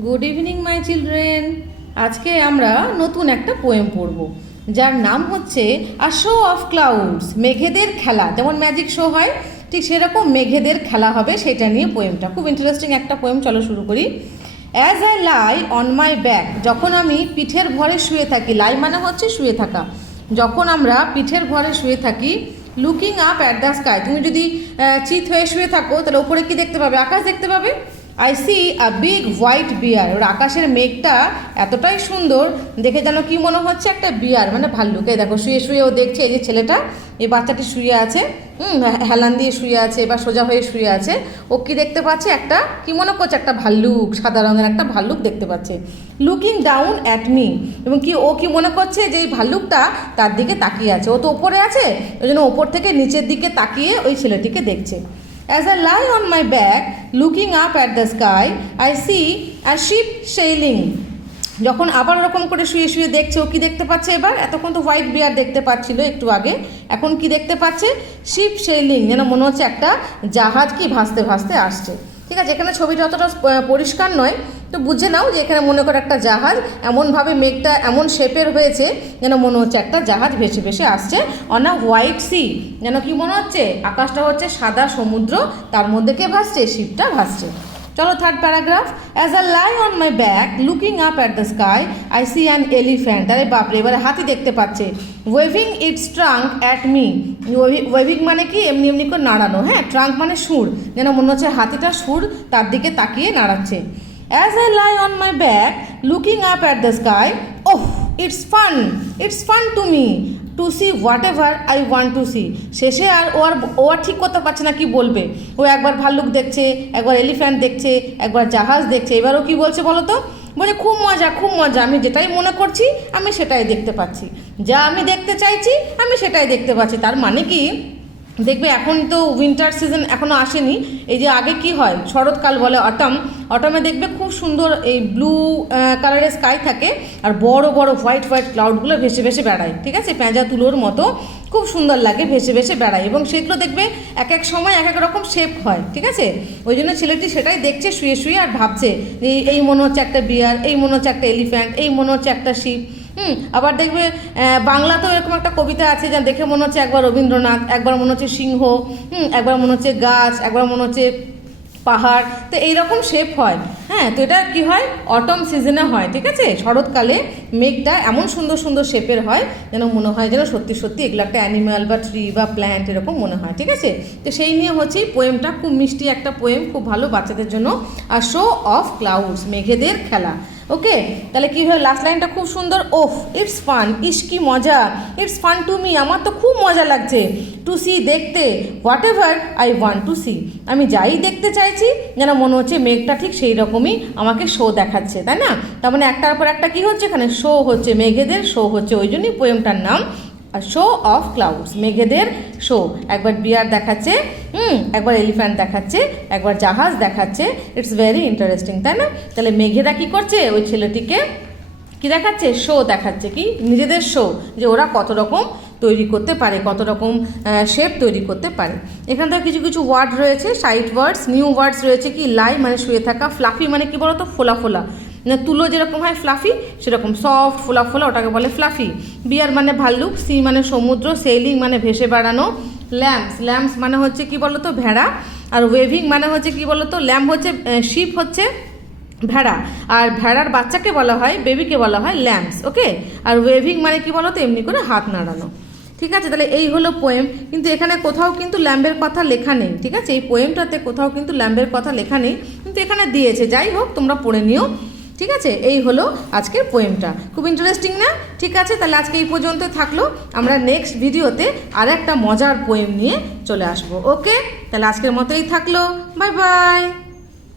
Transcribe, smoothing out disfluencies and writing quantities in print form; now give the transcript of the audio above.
Good evening my children. আজকে আমরা নতুন একটা পোয়েম পড়ব যার নাম হচ্ছে আ শো অফ ক্লাউডস। মেঘেদের খেলা, যেমন ম্যাজিক শো হয় ঠিক সেরকম মেঘেদের খেলা হবে, সেটা নিয়ে পোয়েমটা। খুব ইন্টারেস্টিং একটা পোয়েম, চলো শুরু করি। As I lie on my back, যখন আমি পিঠের ভরে শুয়ে থাকি, লাই মানে হচ্ছে শুয়ে থাকা, যখন আমরা পিঠের ভরে শুয়ে থাকি, looking up at the sky, তুমি যদি চিত হয়ে শুয়ে থাকো তাহলে উপরে কি দেখতে পাবে? আকাশ দেখতে পাবে। I see a big white bear, ওর আকাশের মেঘটা এতটাই সুন্দর দেখে যেন কি মনে হচ্ছে একটা বিয়ার মানে ভাল্লুক। এই দেখো শুয়ে শুয়ে ও দেখছে, এই যে ছেলেটা, এই বাচ্চাটি শুয়ে আছে, হেলান দিয়ে শুয়ে আছে বা সোজা হয়ে শুয়ে আছে। ও কি দেখতে পাচ্ছে? একটা কি মনে করছে? একটা ভাল্লুক, সাদা রঙের একটা ভাল্লুক দেখতে পাচ্ছে। লুকিং ডাউন অ্যাট মি, এবং কি ও কি মনে করছে যে এই ভাল্লুকটা তার দিকে তাকিয়ে আছে। ও তো ওপরে আছে, ওই জন্য ওপর থেকে নিচের দিকে তাকিয়ে ওই ছেলেটিকে দেখছে। As I lie on my back, looking up at the sky, I see a ship sailing. যখন আবার ওরকম করে শুয়ে শুয়ে দেখছে, ও কি দেখতে পাচ্ছে এবার? এতক্ষণ তো হোয়াইট বিয়ার দেখতে পাচ্ছিল একটু আগে, এখন কি দেখতে পাচ্ছে? শিপ সেলিং, যেন মনে হচ্ছে একটা জাহাজ কি ভাসতে ভাসতে আসছে। ঠিক আছে, এখানে ছবিটা অতটা পরিষ্কার নয়, তো বুঝে নাও যে এখানে মনে করো একটা জাহাজ, এমনভাবে মেঘটা এমন শেপের হয়েছে যেন মনে হচ্ছে একটা জাহাজ ভেসে ভেসে আসছে অন আ হোয়াইট সি। যেন কি মনে হচ্ছে? আকাশটা হচ্ছে সাদা সমুদ্র, তার মধ্যে কে ভাসছে? শিপটা ভাসছে। চলো third paragraph. As I lie on my back looking up at the sky, I see an elephant. আরে বাপরে, এবারে হাতি দেখতে পাচ্ছে। Waving its trunk at me, waving মানে কি? এমনি এমনি করে নাড়ানো, হ্যাঁ। ট্রাঙ্ক মানে সুর, যেন মনে হচ্ছে হাতিটা সুর তার দিকে তাকিয়ে নাড়াচ্ছে। As I lie on my back, looking up at the sky, oh, it's fun to me to see whatever I want to see. শেষে আর ও আর ঠিক করতে পারছে না কি বলবে। ও একবার ভাল্লুক দেখছে, একবার এলিফ্যান্ট দেখছে, একবার জাহাজ দেখছে, এবার ও কি বলছে বলো তো? বলে খুব মজা, খুব মজা, আমি যেটাই মনে করছি আমি সেটাই দেখতে পাচ্ছি, যা আমি দেখতে চাইছি আমি সেটাই দেখতে পাচ্ছি। তার মানে কি, দেখবে এখন তো উইন্টার সিজন এখনও আসেনি, এই যে আগে কি হয় শরৎকাল বলে অটমে দেখবে খুব সুন্দর এই ব্লু কালারের স্কাই থাকে, আর বড় বড় হোয়াইট হোয়াইট ক্লাউডগুলো ভেসে ভেসে বেড়ায়। ঠিক আছে, পেঁজা তুলোর মতো খুব সুন্দর লাগে, ভেসে ভেসে বেড়ায়, এবং সেগুলো দেখবে এক এক সময় এক এক রকম শেপ হয়। ঠিক আছে, ওই জন্য ছেলেটি সেটাই দেখছে শুয়ে শুয়ে, আর ভাবছে এই মনে হচ্ছে একটা বিয়ার, এই মনে হচ্ছে একটা এলিফ্যান্ট, এই মনে হচ্ছে একটা শিপ। আবার দেখবে বাংলাতেও এরকম একটা কবিতা আছে যা দেখে মনে হচ্ছে একবার রবীন্দ্রনাথ, একবার মনে হচ্ছে সিংহ, একবার মনে হচ্ছে গাছ, একবার মনে হচ্ছে পাহাড়। তো এইরকম শেপ হয়, হ্যাঁ। তো এটা কি হয়? অটম সিজনে হয়। ঠিক আছে, শরৎকালে মেঘটা এমন সুন্দর সুন্দর শেপের হয় যেন মনে হয় যেন সত্যি সত্যি এগুলো একটা অ্যানিম্যাল বা ট্রি বা প্ল্যান্ট, এরকম মনে হয়। ঠিক আছে, তো সেই নিয়ে হচ্ছে এই পোয়েমটা। খুব মিষ্টি একটা পোয়েম, খুব ভালো বাচ্চাদের জন্য। আর শো অফ ক্লাউডস, মেঘেদের খেলা। ওকে, তাহলে কী হয়? লাস্ট লাইনটা খুব সুন্দর। ওফ ইটস ফান, ইস কি মজা, ইটস ফান টু মি, আমার তো খুব মজা লাগছে। টু সি, দেখতে, whatever I want to see, আমি যাই দেখতে চাইছি যেন মনে হচ্ছে মেঘটা ঠিক সেই রকমই আমাকে শো দেখাচ্ছে, তাই না? তার মানে একটার পর একটা কী হচ্ছে এখানে? শো হচ্ছে, মেঘেদের শো হচ্ছে, ওই জন্যই পোয়েমটার নাম শো অফ ক্লাউডস, মেঘেদের শো। একবার বিয়ার দেখাচ্ছে, একবার এলিফ্যান্ট দেখাচ্ছে, একবার জাহাজ দেখাচ্ছে। ইটস ভেরি ইন্টারেস্টিং, তাই না? তাহলে মেঘেরা কী করছে? ওই ছেলেটিকে কি দেখাচ্ছে? শো দেখাচ্ছে, কি নিজেদের শো, যে ওরা কত রকম তৈরি করতে পারে, কত রকম শেপ তৈরি করতে পারে। এখান থেকে কিছু কিছু ওয়ার্ড রয়েছে, সাইড ওয়ার্ডস, নিউ ওয়ার্ডস রয়েছে। কি? লাই মানে শুয়ে থাকা, ফ্লাফি মানে কি বলো তো? ফোলা ফোলা, তুলো যেরকম হয় ফ্লাফি, সেরকম সফট ফোলা ফোলা, ওটাকে বলে ফ্লাফি। বিয়ার মানে ভাল্লুক, সি মানে সমুদ্র, সেলিং মানে ভেসে বেড়ানো, ল্যাম্পস মানে হচ্ছে কি বলো তো? ভেড়া। আর ওয়েভিং মানে হচ্ছে কি বলো তো? ল্যাম্প হচ্ছে শিপ, হচ্ছে ভেড়া, আর ভেড়ার বাচ্চাকে বলা হয়, বেবিকে বলা হয় ল্যাম্পস। ওকে, আর ওয়েভিং মানে কি বলো তো? এমনি করে হাত নাড়ানো। ঠিক আছে, তাহলে এই হলো পোয়েম, কিন্তু এখানে কোথাও কিন্তু ল্যাম্বের কথা লেখা নেই। ঠিক আছে, এই পোয়েমটাতে কোথাও কিন্তু ল্যাম্বের কথা লেখা নেই, কিন্তু এখানে দিয়েছে। যাই হোক, তোমরা পড়ে নিও। ঠিক আছে, এই হলো আজকের পোয়েমটা। খুব ইন্টারেস্টিং না? ঠিক আছে, তাহলে আজকে এই পর্যন্ত থাকলো। আমরা নেক্সট ভিডিওতে আর একটা মজার পোয়েম নিয়ে চলে আসবো। ওকে, তাহলে আজকের মতোই থাকলো। Bye bye.